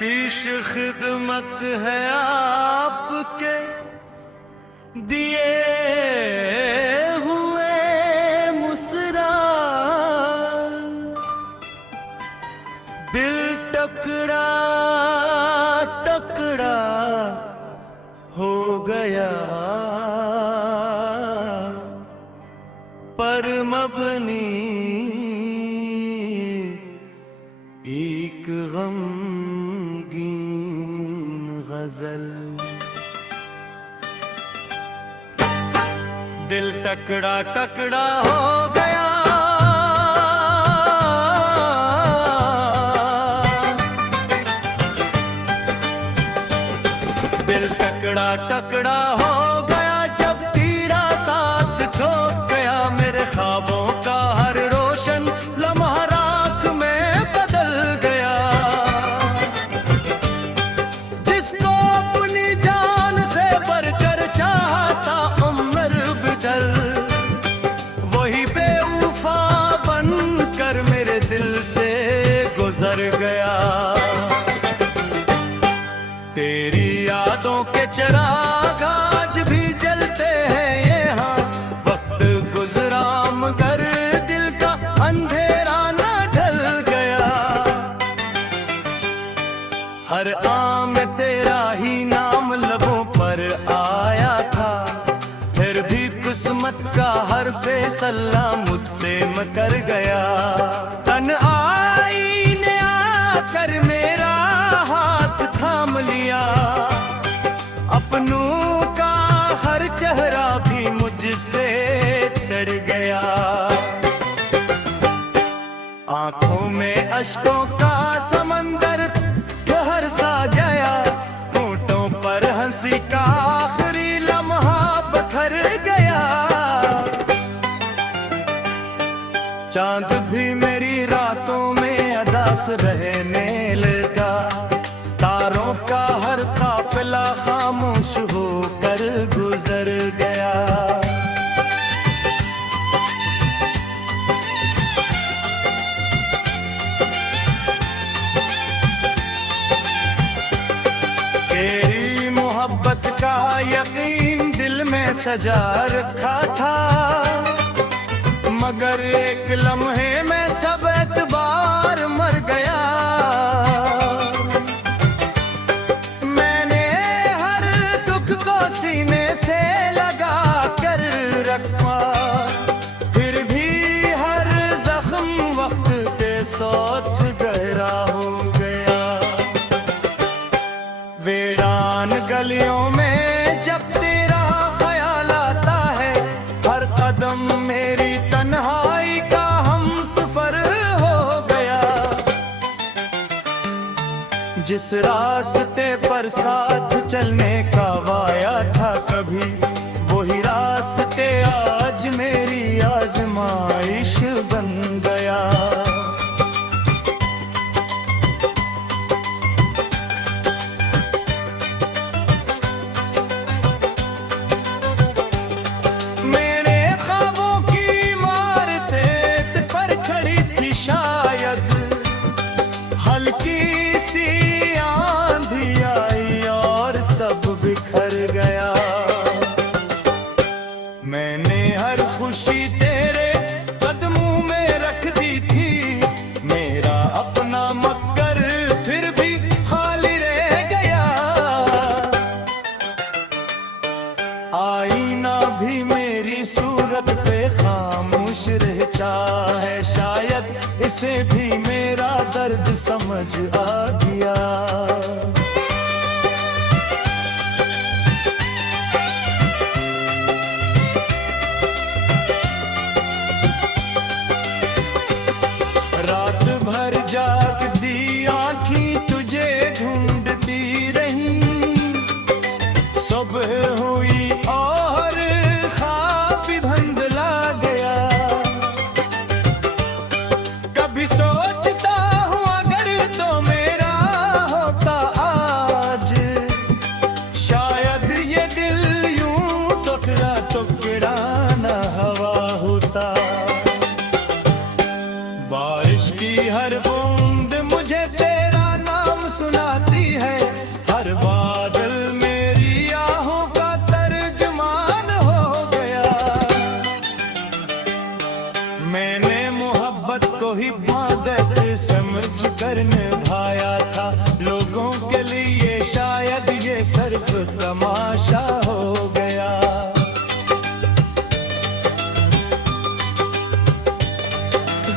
पेश खिदमत है आपके दिए हुए मुसरा, दिल टकरा टकरा हो गया, पर मबनी एक गमगीन गजल। दिल टकरा टकरा हो गया, दिल टकरा टकरा हो गया, जब तेरा साथ ठोक गया। मेरे ख्वाबों का हर रोशन लम्हा राख में बदल गया। जिसको अपनी जान से बढ़कर चाहता उम्र बिदल, वही बेवफा बनकर मेरे दिल से गुजर गया। तेरी यादों के चिराग आज भी जलते हैं यहाँ, वक्त गुजरा मगर दिल का अंधेरा न ढल गया। हर आम तेरा ही नाम लबों पर आया था, फिर भी किस्मत का हर फैसला मुझसे मकर गया। तन्हाई ने आकर मेरा हाथ थाम लिया, अपनों का हर चेहरा भी मुझसे चढ़ गया। आंखों में अश्कों का समंदर ठहर सा गया, होठों पर हंसी का आखिरी लम्हा बखर गया। चांद भी मेरी रातों में अदास रहने लगा, तारों का हर काफिला खामोश होकर गुजर गया। तेरी मोहब्बत का यकीन दिल में सजा रखा था, मगर एक लम्हे में सब एतबार मर गया। मैंने हर दुख को सीने से लगा कर रखा, फिर भी हर जख्म वक्त के साथ गहरा हो गया। वीरान गलियों में जब तेरा ख्याल आता है, हर कदम मेरी तन्हाई का हमसफर हो गया। जिस रास्ते पर साथ चलने का वाया था कभी, वही रास्ते आज मेरी आजमाइश बन गया। मेरे ख्वाबों की इमारतें पर खड़ी थी शायद, हल्की सी आंधी आई और सब बिखर गया। मैंने हर खुशी तेरे कदमों में रख दी थी, मेरा अपना मक्कर फिर भी खाली रह गया। आईना भी मेरी सूरत पे खामोश रहता है, शायद इसे भी मेरा दर्द समझ आ गया। रात भर जागती आँखें तुझे ढूंढती रही, सुबह हुई और ख्वाब भी धुंधला गया। कभी सोचता हूँ अगर तो मेरा होता आज, शायद ये दिल यूं टुकड़ा टुकड़ा न हवा होता। बारिश की हर बूंद मुझे तेरा नाम सुनाती मैंने मोहब्बत को ही इबादत समझ कर निभाया था। लोगों के लिए शायद ये सिर्फ तमाशा हो गया।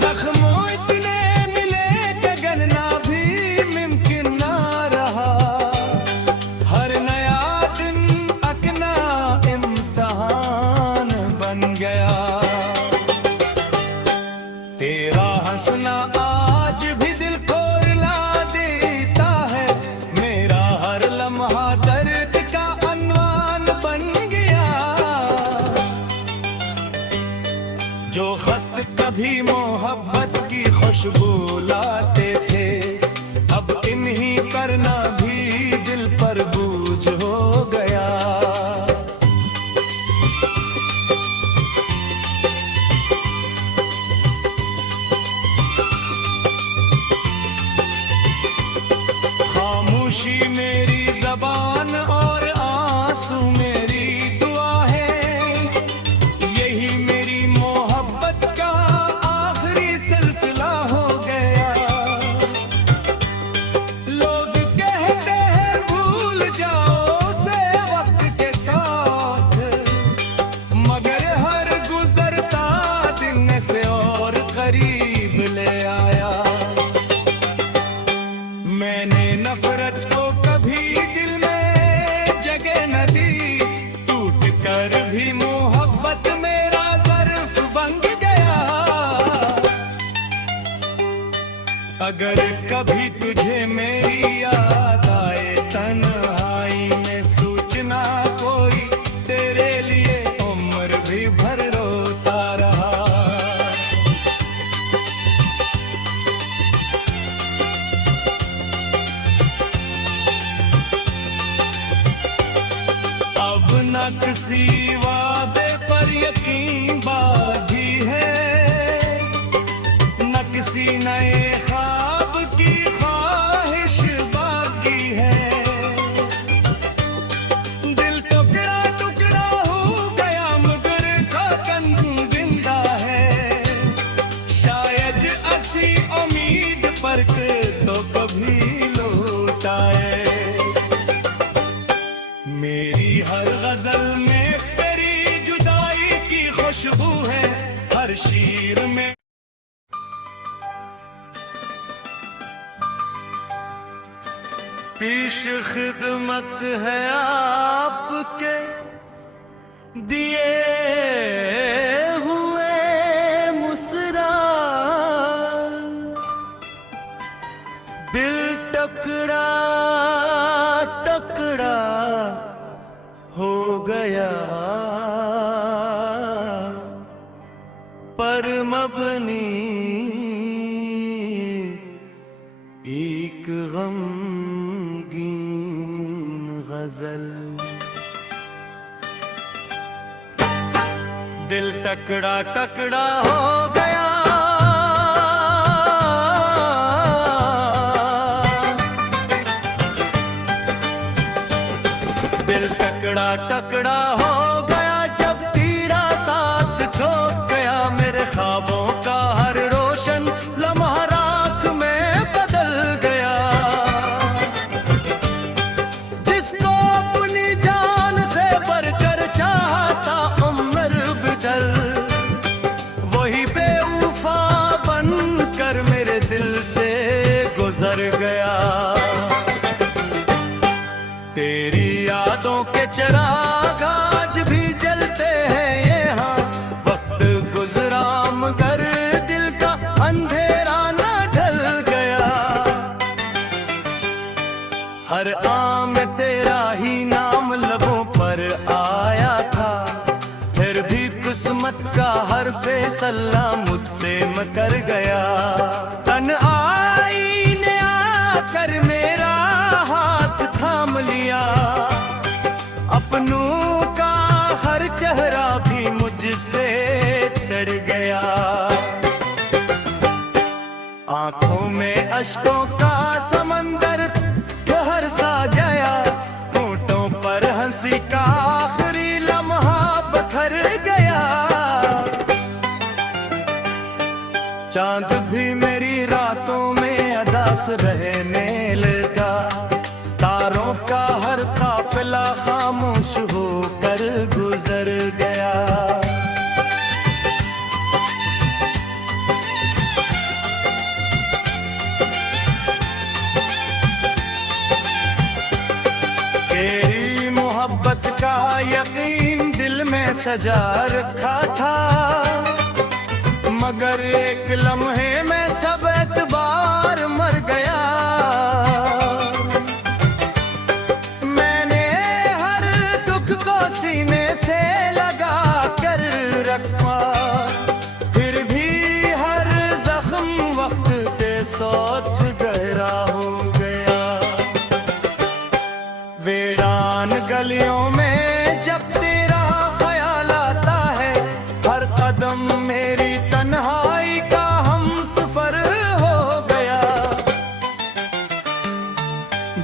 जख्मों इतने मिले कि गिनना भी मुमकिन ना रहा। हर नया दिन अकना इम्तिहान बन गया। तेरा हंसना आज भी दिल को रुला देता है। मेरा हर लम्हा दर्द का अनवान बन गया। जो खत कभी मोहब्बत की खुशबू लाते थे, अब इन्हीं करना भी दिल पर बोझ हो गया। खामोशी मेरी ज़बान और आंसू मेरी दुआ है। यही मेरी मोहब्बत का आखिरी सिलसिला हो गया। लोग कहते हैं भूल जाओ से वक्त के साथ, मगर हर गुजरता दिन से और करीब ले आया। मैंने नफरत को कभी दिल में जगह न दी, टूट कर भी मोहब्बत मेरा ज़र्फ बन गया। अगर कभी तुझे मेरी याद आए तन्हाई में, सोचना कोई तेरे लिए उम्र भी भर रोता रहा। अब न किसी वादे पर यकीन बाकी है, न किसी नए ख्वाब की ख्वाहिश बाकी है। दिल टुकड़ा टुकड़ा हो गया मगर धड़कन जिंदा है। शायद ऐसी उम्मीद पर तो कभी लौट आए। मेरी हर गजल में तेरी जुदाई की खुशबू है, हर शीर में। पेश खिदमत है आपके दिए हुए मुसरा। दिल टुकड़ा टुकड़ा हो गया, पर मबनी एक गमगीन गजल। दिल टकड़ा टकड़ा हो गया, दिल टकड़ा टकड़ा हो गया। जब तेरा साथ छोड़ गया, मेरे ख्वाबों का हर रोशन लम्हा राख में बदल गया। जिसको अपनी जान से बढ़कर चाहता उम्र बिदल, वही बेवफा बनकर मेरे दिल से गुजर गया। तेरी यादों के चिराग आज भी जलते हैं यहाँ। वक्त गुजरा मगर दिल का अंधेरा न ढल गया। हर आम तेरा ही नाम लबों पर आया था, फिर भी किस्मत का हर फैसला मुझसे मकर गया। तन्हाई ने आकर मेरा हाथ थाम लिया, अपनों का हर चेहरा भी मुझसे चढ़ गया। आंखों में अश्कों का समंदर कहर सा गया, होठों पर हंसी का आखिरी लम्हा बखर गया। चांद भी मेरी रातों में अदास रहने लगा, तारों का हर काफिला खामोश होकर गुजर गया। तेरी मोहब्बत का यकीन दिल में सजा रखा था, मगर एक लम्हे में सब एतबार मर गया। मैंने हर दुख को सीने से लगा कर रखा, फिर भी हर जख्म वक्त पे सौथ गहरा हो गया। वीरान गलियों में जब तेरा ख्याल आता है, हर कदम मेरी तन्हाई का हमसफर हो गया।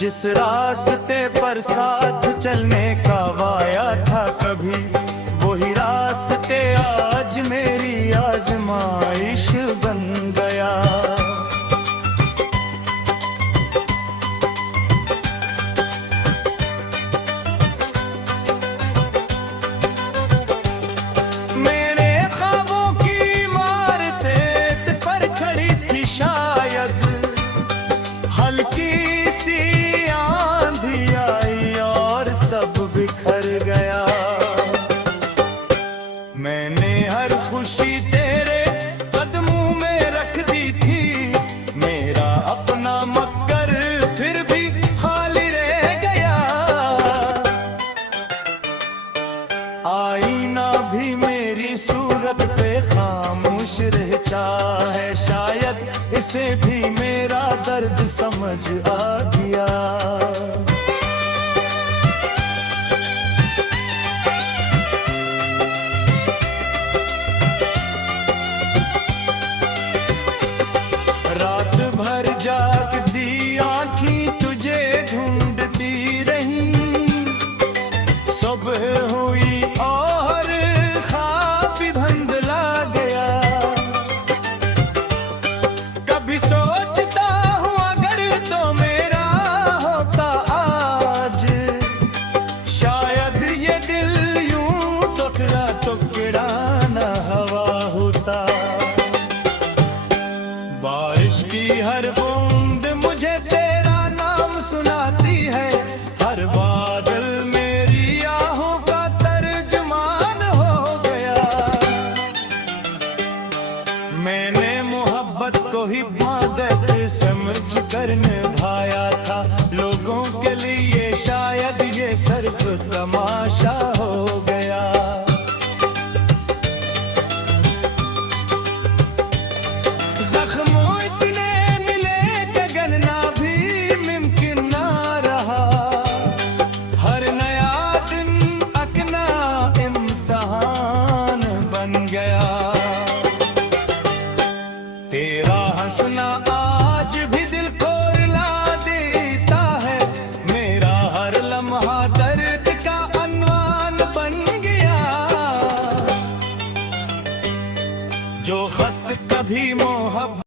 जिस रास्ते पर साथ चलने का वाया था कभी, वही रास्ते आज मेरी आजमाइश बन गया। हल्की सी आंधी आई और सब बिखर गया। मैंने हर खुशी तेरे कदमों में रख दी थी, मेरा अपना मक्कर फिर भी खाली रह गया। आईना भी मेरी सूरत पे खामोश रहता है, शायद इसे भी मेरा दर्द समझ आ गया। रात भर जागती आँखें तुझे ढूंढती रही, सुबह हुई और ख्वाब भी धुंधला गया। कभी सोचता हूँ अगर तो मेरा होता आज, शायद ये दिल यूं टुकड़ा टुकड़ा न हवा होता। बारिश की हर बूंद मुझे तेरा नाम सुनाती है, हर बादल मेरी आहों का तर्जुमान हो गया। मैंने मोहब्बत को ही इबादत समझ कर निभाया था, लोगों के लिए शायद ये सिर्फ तमाशा हो गया। जख्मों इतने मिले कि गिनना भी मुमकिन ना रहा, हर नया दिन अकना इम्तिहान बन गया। तेरा हंसना आज भी दिल को रुला देता है, मेरा हर लम्हा दर्द का अनवान बन गया। जो खत कभी मोहब्बत